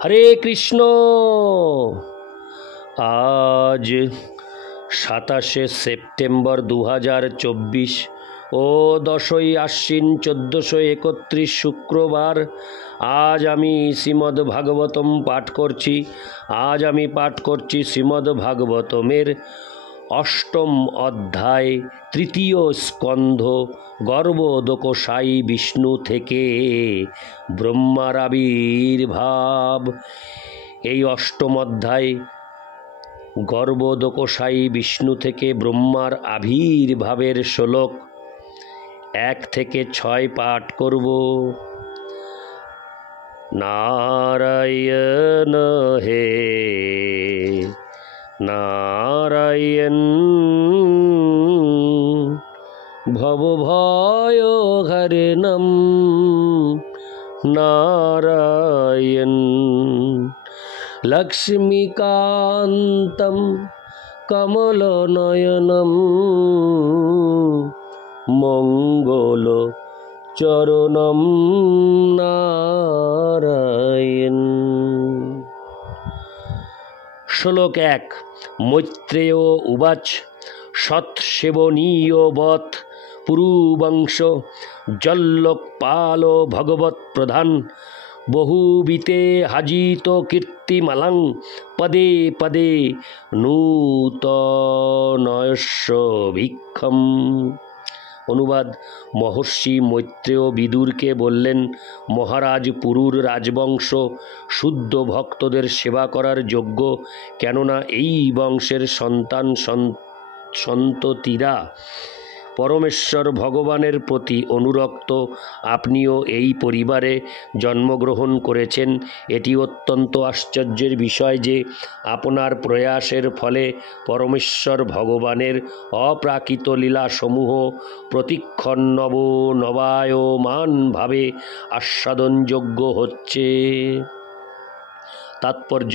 হরে কৃষ্ণ। আজ 27শে সেপ্টেম্বর 2024 ও 10ই আশ্বিন 1431 শুক্রবার। আজ আমি শ্রীমদ্ ভাগবতম পাঠ করছি। আজ আমি পাঠ করছি শ্রীমদ্ ভাগবতমের অষ্টম অধ্যায়, তৃতীয় স্কন্ধ, গর্ভোদকশায়ী বিষ্ণু থেকে ব্রহ্মার আবির্ভাব। এই অষ্টম অধ্যায় গর্ভোদকশায়ী বিষ্ণু থেকে ব্রহ্মার আবির্ভাবের শ্লোক 1 থেকে 6 পাঠ করব। নারায়ণ হে নারায়ণ, ভবভয় হরণম নারায়ণ, লক্ষ্মীকান্তম কমলনয়নম মঙ্গল চরণম নারায়ণ। শ্লোক 1। মৈত্রেয় উবাচ সৎসেবনীয় বৎ পুরুবংশ জল্লোকপাল ভগবৎ প্রধান বহুবিতে হাজিত কীর্তিমালাং পদে পদে নূতনয়স্য ভিক্ষম। অনুবাদ। মহর্ষি মৈত্রেয় বিদুরকে বললেন, মহারাজ, পুরুর রাজবংশ শুদ্ধ ভক্তদের সেবা করার যোগ্য, কেননা এই বংশের সন্ততিরা পরমেশ্বর ভগবানের প্রতি অনুরক্ত। আপনিও এই পরিবারে জন্মগ্রহণ করেছেন। এটি অত্যন্ত আশ্চর্যের বিষয় যে আপনার প্রয়াসের ফলে পরমেশ্বর ভগবানের অপ্রাকৃত লীলাসমূহ প্রতিক্ষণ নবায়মানভাবে আস্বাদনযোগ্য হচ্ছে। তাৎপর্য: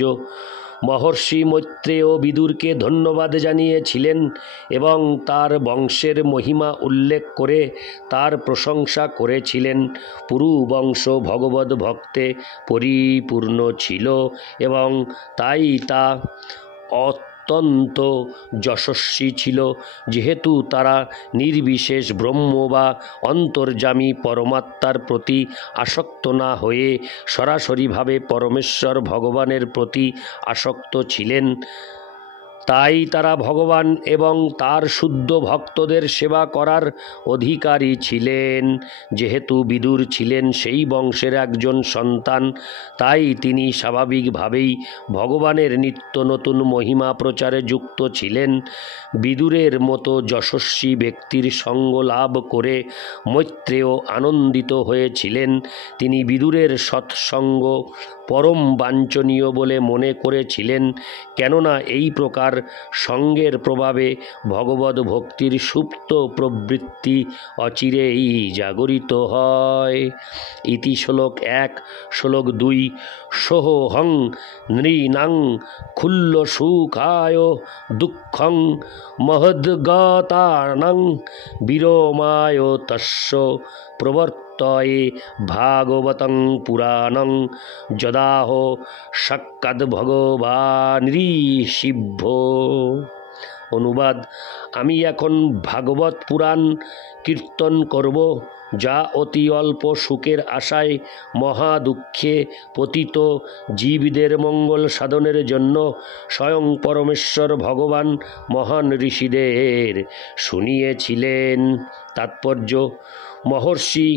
মহর্ষি মৈত্রেয় বিদুরকে ধন্যবাদ জানিয়েছিলেন এবং তার বংশের মহিমা উল্লেখ করে তার প্রশংসা করেছিলেন। পুরু বংশ ভগবদ ভক্তে পরিপূর্ণ ছিল এবং তাই তা অত্যন্ত যশস্বী ছিল। যেহেতু তারা নির্বিশেষ ব্রহ্ম বা অন্তর্যামী পরমাত্মার প্রতি আসক্ত না হয়ে সরাসরিভাবে পরমেশ্বর ভগবানের প্রতি আসক্ত ছিলেন, তাই তারা ভগবান এবং তার শুদ্ধ ভক্তদের সেবা করার অধিকারী ছিলেন। যেহেতু বিদুর ছিলেন সেই বংশের একজন সন্তান, তাই তিনি স্বাভাবিকভাবেই ভগবানের নিত্য নতুন মহিমা প্রচারে যুক্ত ছিলেন। বিদুরের মতো যশস্বী ব্যক্তির সঙ্গ লাভ করে মৈত্রেয় আনন্দিত হয়েছিলেন। তিনি বিদুরের সৎসঙ্গ পরম বাঞ্ছনীয় বলে মনে করেছিলেন, কেননা এই প্রকার সঙ্গের প্রভাবে ভগবদ ভক্তির সুপ্ত প্রবৃত্তি অচিরেই জাগরিত হয়। ইতি শ্লোক 1। শ্লোক 2। সোহং নৃণাং খুল্ল সুখায় দুঃখং মহদ্গতানাং বিরমায় তস্য প্রবর্তয়ে ভাগবতং পুরাণং যদাহ সাক্ষাদ্ভগবান্ঋষিভ্য। অনুবাদ। আমি এখন ভাগবত পুরাণ কীর্তন করব, যা অতি অল্প সুখের আশায় মহা দুঃখে পতিত জীবদের মঙ্গল সাধনের জন্য স্বয়ং পরমেশ্বর ভগবান মহান ঋষিদের শুনিয়েছিলেন। তাৎপর্য: মহর্ষি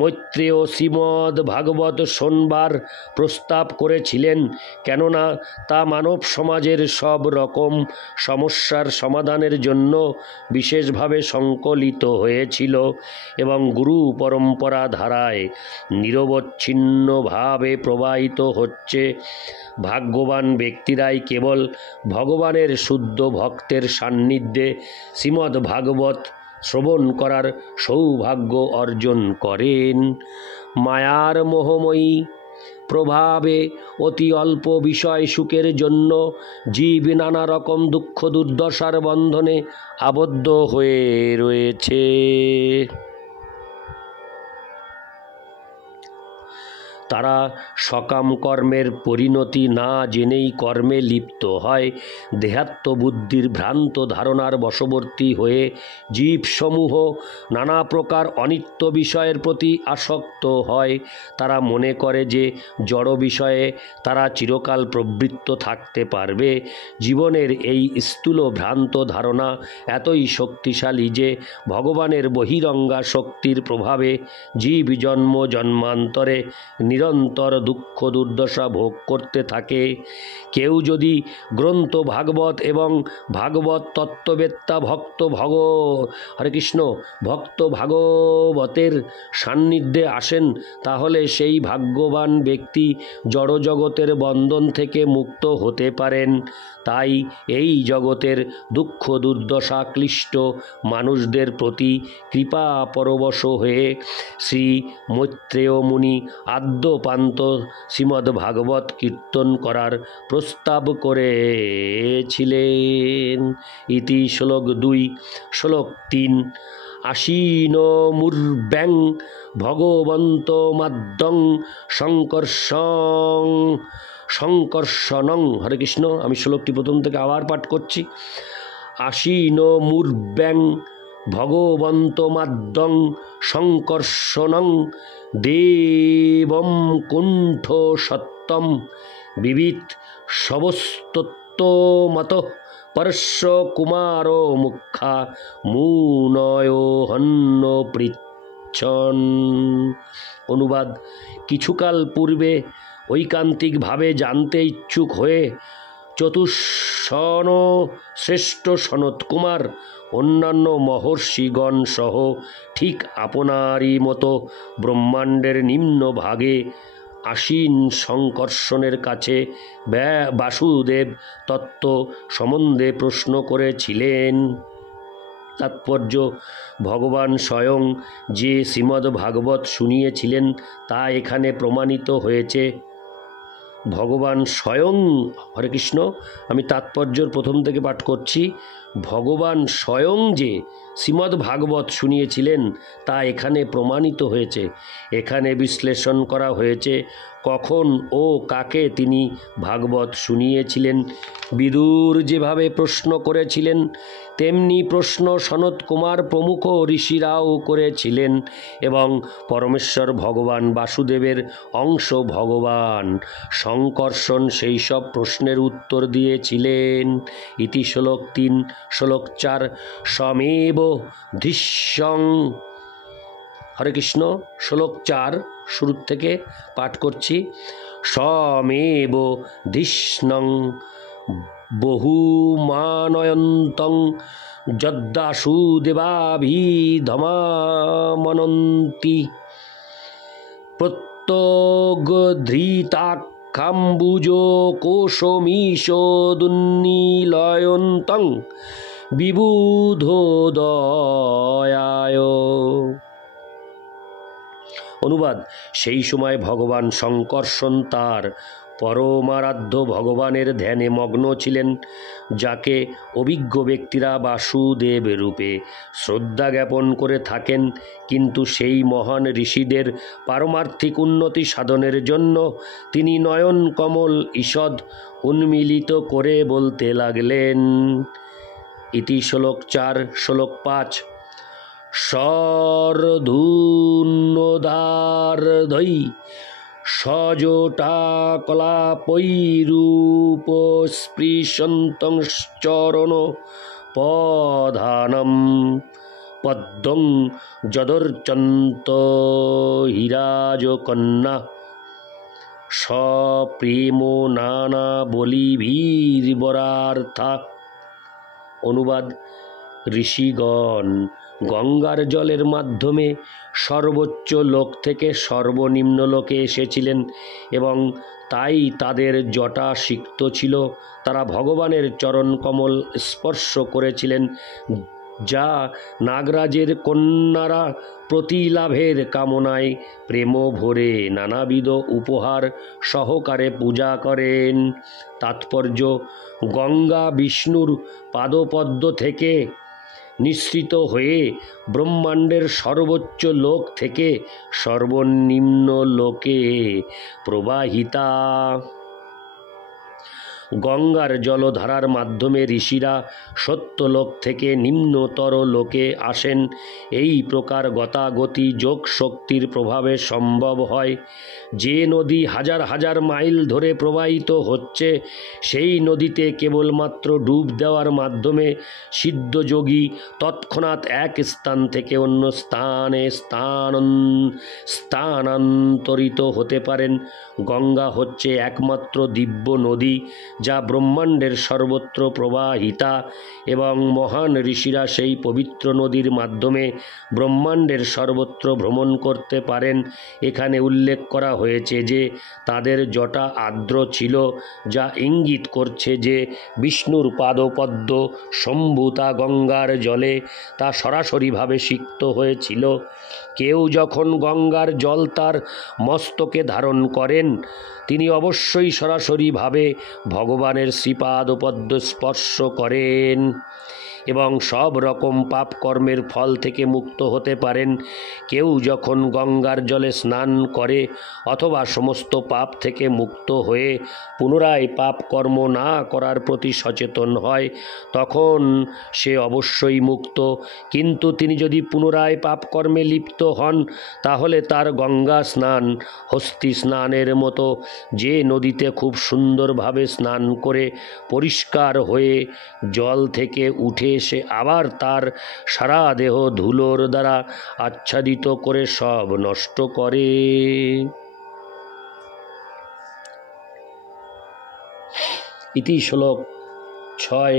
মৈত্রেয় শ্রীমদ্ ভাগবত শোনবার প্রস্তাব করেছিলেন, কেননা তা মানব সমাজের সব রকম সমস্যার সমাধানের জন্য বিশেষভাবে সংকলিত হয়েছিল এবং গুরু পরম্পরা ধারায় নিরবচ্ছিন্নভাবে প্রবাহিত হচ্ছে। ভাগ্যবান ব্যক্তিরাই কেবল ভগবানের শুদ্ধ ভক্তের সান্নিধ্যে শ্রীমদ্ ভাগবত শ্রবণ করার সৌভাগ্য অর্জন করেন। মায়ার মোহময়ী প্রভাবে অতি অল্প বিষয় সুখের জন্য জীব নানা রকম দুঃখ দুর্দশার বন্ধনে আবদ্ধ হয়ে রয়েছে। তারা সকাম কর্মের পরিণতি না জেনেই কর্মে লিপ্ত হয়। দেহাত্মবুদ্ধির ভ্রান্ত ধারণার বশবর্তী হয়ে জীবসমূহ নানা প্রকার অনিত্য বিষয়ের প্রতি আসক্ত হয়। তারা মনে করে যে জড় বিষয়ে তারা চিরকাল প্রবৃত্ত থাকতে পারবে। জীবনের এই স্থূল ভ্রান্ত ধারণা এতই শক্তিশালী যে ভগবানের বহিরঙ্গা শক্তির প্রভাবে জীব জন্ম জন্মান্তরে নিরন্তর দুঃখ দুর্দশা ভোগ করতে থাকে। কেউ যদি গ্রন্থ ভাগবত এবং ভাগবত তত্ত্ববেত্তা হরে কৃষ্ণ ভক্ত ভাগবতের সান্নিধ্যে আসেন, তাহলে সেই ভাগ্যবান ব্যক্তি জড়জগতের বন্ধন থেকে মুক্ত হতে পারেন। তাই এই জগতের দুঃখ দুর্দশা ক্লিষ্ট মানুষদের প্রতি কৃপা পরবশ হয়ে শ্রী মৈত্রেয় মুনি আদ্যপান্ত শ্রীমদ্ ভাগবত কীর্তন করার প্রস্তাব করেছিলেন। ইতি শ্লোক 2। শ্লোক 3। আশীন মুর্ব্যাং ভগবন্ত মাদ্যং সংকর্ষণং। হরে কৃষ্ণ। আমি শ্লোকটি প্রথম থেকে আবার পাঠ করছি। আশীন মুর্ব্যাং ভগবন্ত মাদ্যং সংকর্ষণং দেবম কুণ্ঠ সত্যম বিবিধ সবস্তত্ত্বমত পরশ্ব কুমার মুখা মুনয় হন্য পৃচ্ছন। অনুবাদ: কিছুকাল পূর্বে ঐকান্তিকভাবে জানতে ইচ্ছুক হয়ে চতুষ্ষণ শ্রেষ্ঠ সনত কুমার অন্যান্য মহর্ষিগণ সহ ঠিক আপনারই মতো ব্রহ্মাণ্ডের নিম্ন ভাগে আসীন সংকর্ষণের কাছে বাসুদেব তত্ত্ব সম্বন্ধে প্রশ্ন করেছিলেন। তাৎপর্য: ভগবান স্বয়ং যে শ্রীমদ্ ভাগবত শুনিয়েছিলেন তা এখানে প্রমাণিত হয়েছে। ভগবান স্বয়ং, হরে কৃষ্ণ, আমি তাৎপর্যর প্রথম থেকে পাঠ করছি। ভগবান স্বয়ং যে শ্রীমদ্ ভাগবত শুনিয়েছিলেন তা এখানে প্রমাণিত হয়েছে। এখানে বিশ্লেষণ করা হয়েছে কখন ও কাকে তিনি ভাগবত শুনিয়েছিলেন। বিদুর যেভাবে প্রশ্ন করেছিলেন তেমনি প্রশ্ন সনত কুমার প্রমুখ ঋষিরাও করেছিলেন এবং পরমেশ্বর ভগবান বাসুদেবের অংশ ভগবান সংকর্ষণ সেই সব প্রশ্নের উত্তর দিয়েছিলেন। ইতি শ্লোক 3। শ্লোক 4। স্বমেব ধিষ্যং। হরে কৃষ্ণ। শ্লোক 4 শুরুর থেকে পাঠ করছি। স্বমেব ধিষ্ণং বহুমানয়ন্তং যদ্বাসুদেবাভিধমামনন্তি প্রত্যগধৃতাকাম্বুজো কোশমীশোদুন্নীলয়ন্তং বিবুধোদয়ায়। অনুবাদ: সেই সময় ভগবান শঙ্কর্ষণ তার পরমারাধ্য ভগবানের ধ্যানে মগ্ন ছিলেন, যাকে অভিজ্ঞ ব্যক্তিরা বাসুদেব রূপে শ্রদ্ধা জ্ঞাপন করে থাকেন। কিন্তু সেই মহান ঋষিদের পারমার্থিক উন্নতি সাধনের জন্য তিনি নয়ন কমল ঈষদ উন্মিলিত করে বলতে লাগলেন। ইতি শ্লোক 4। শ্লোক 5। শরধূর্ণোদারধৈ সজটাকলাপৈরূপস্পৃশন্তং চরণ পধানম পদ্মং যদর্চন্ত হীরাজকন্যা সপ্রেম নানা বলিভীর্বরার্থা। অনুবাদ: ঋষিগণ গঙ্গার জলের মাধ্যমে সর্বোচ্চ লোক থেকে সর্বনিম্ন লোকে এসেছিলেন এবং তাই তাদের জটা সিক্ত ছিল। তারা ভগবানের চরণ কমল স্পর্শ করেছিলেন, যা নাগরাজের কন্যারা প্রতিলাভের কামনায় প্রেম ভরে নানাবিধ উপহার সহকারে পূজা করেন। তাৎপর্য: গঙ্গা বিষ্ণুর পাদপদ্ম থেকে নিঃসৃত হয়ে ব্রহ্মাণ্ডের সর্বোচ্চ লোক থেকে সর্বনিম্ন লোকে প্রবাহিতা। গঙ্গার জলধারার মাধ্যমে ঋষিরা সত্যলোক থেকে নিম্নতর লোকে আসেন। এই প্রকার গতাগতি যোগ শক্তির প্রভাবে সম্ভব হয়। যে নদী হাজার হাজার মাইল ধরে প্রবাহিত হচ্ছে, সেই নদীতে কেবলমাত্র ডুব দেওয়ার মাধ্যমে সিদ্ধযোগী তৎক্ষণাৎ এক স্থান থেকে অন্য স্থানে স্থানান্তরিত হতে পারেন। গঙ্গা হচ্ছে একমাত্র দিব্য নদী যা ব্রহ্মাণ্ডের সর্বত্র প্রবাহিতা, এবং মহান ঋষিরা সেই পবিত্র নদীর মাধ্যমে ব্রহ্মাণ্ডের সর্বত্র ভ্রমণ করতে পারেন। এখানে উল্লেখ করা হয়েছে যে তাদের জটা আর্দ্র ছিল, যা ইঙ্গিত করছে যে বিষ্ণুর পাদপদ্ম সম্ভূতা গঙ্গার জলে তা সরাসরিভাবে সিক্ত হয়েছিল। কেউ যখন গঙ্গার জল তার মস্তকে ধারণ করেন, তিনি অবশ্যই সরাসরিভাবে ভগবানের শ্রীপাদপদ্ম স্পর্শ করেন এবং সব রকম পাপ কর্মের ফল থেকে মুক্ত হতে পারেন। কেউ যখন গঙ্গার জলে স্নান করে অথবা সমস্ত পাপ থেকে মুক্ত হয়ে পুনরায় পাপ কর্ম না করার প্রতি সচেতন হয়, তখন সে অবশ্যই মুক্ত। কিন্তু তিনি যদি পুনরায় পাপ কর্মে লিপ্ত হন, তাহলে তার গঙ্গা স্নান হস্তি স্নানের মতো, যে নদীতে খুব সুন্দরভাবে স্নান করে পরিষ্কার হয়ে জল থেকে উঠে সে আবার তার সারা দেহ ধুলোর দ্বারা আচ্ছাদিত করে সব নষ্ট করে। ইতি শ্লোক 6।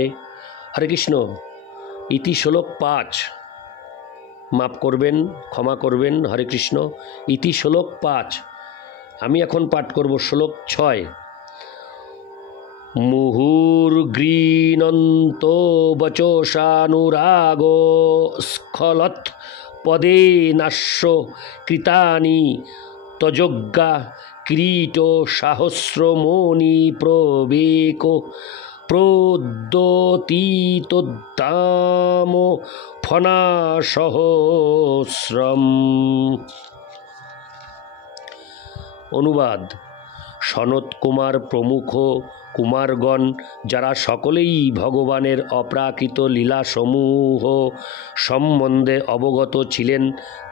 হরে কৃষ্ণ। ইতি শ্লোক 5। মাপ করবেন, ক্ষমা করবেন, হরে কৃষ্ণ। ইতি শ্লোক 5। আমি এখন পাঠ করব শ্লোক 6। মুহুর্গৃণন্তো বচোষানুরাগো স্খলৎ পদেনাস্য কৃতানি তযজ্ঞা কিরীটো সহস্রমণি প্রবেকো প্রোদ্যোতিতোদ্দাম ফণাসহস্রম। অনুবাদ: সনত কুমার প্রমুখ কুমারগণ, যারা সকলেই ভগবানের অপ্রাকৃত লীলাসমূহ সম্বন্ধে অবগত ছিলেন,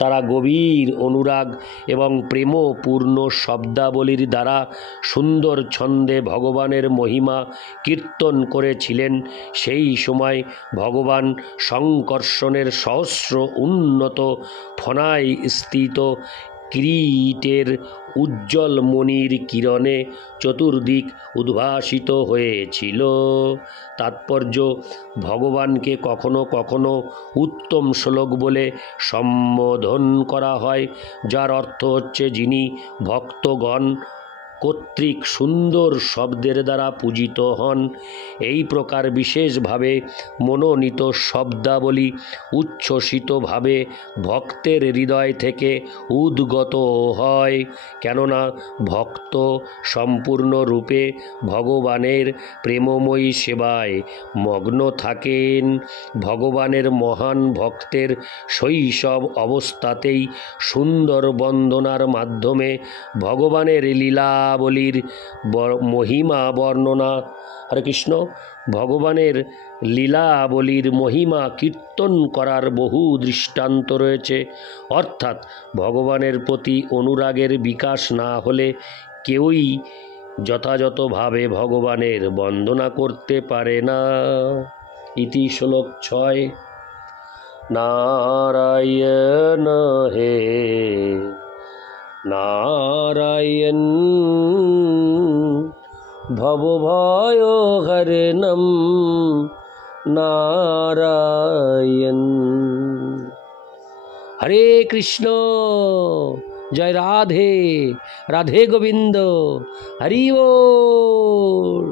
তারা গভীর অনুরাগ এবং প্রেমপূর্ণ শব্দাবলীর দ্বারা সুন্দর ছন্দে ভগবানের মহিমা কীর্তন করেছিলেন। সেই সময় ভগবান সংকর্ষণের সহস্র উন্নত ফণায় স্থিত কিরীটের উজ্জ্বল মণির কিরণে চতুর্দিক উদ্ভাসিত হয়েছিল। তাৎপর্য: ভগবানকে কখনো কখনো উত্তম শ্লোক বলে সম্বোধন করা হয়, যার অর্থ হচ্ছে যিনি ভক্তগণ কর্তৃক সুন্দর শব্দের দ্বারা পূজিত হন। এই প্রকার বিশেষভাবে মনোনীত শব্দাবলী উচ্ছ্বসিতভাবে ভক্তের হৃদয় থেকে উদ্গত হয়, কেননা ভক্ত সম্পূর্ণরূপে ভগবানের প্রেমময়ী সেবায় মগ্ন থাকেন। ভগবানের মহান ভক্তের শৈশব অবস্থাতেই সুন্দর বন্দনার মাধ্যমে ভগবানের লীলাবলীর মহিমা বর্ণনা, হরে কৃষ্ণ, ভগবানের লীলাবলীর মহিমা কীর্তন করার বহু দৃষ্টান্ত রয়েছে। অর্থাৎ ভগবানের প্রতি অনুরাগের বিকাশ না হলে কেউই যথাযথভাবে ভগবানের বন্দনা করতে পারে না। ইতি শ্লোক 6। নারায়ণ হে নারায়ণ ভবভয় হরণম নারায়ণ। হরে কৃষ্ণ। জয় রাধে, রাধে গোবিন্দ, হরি বল।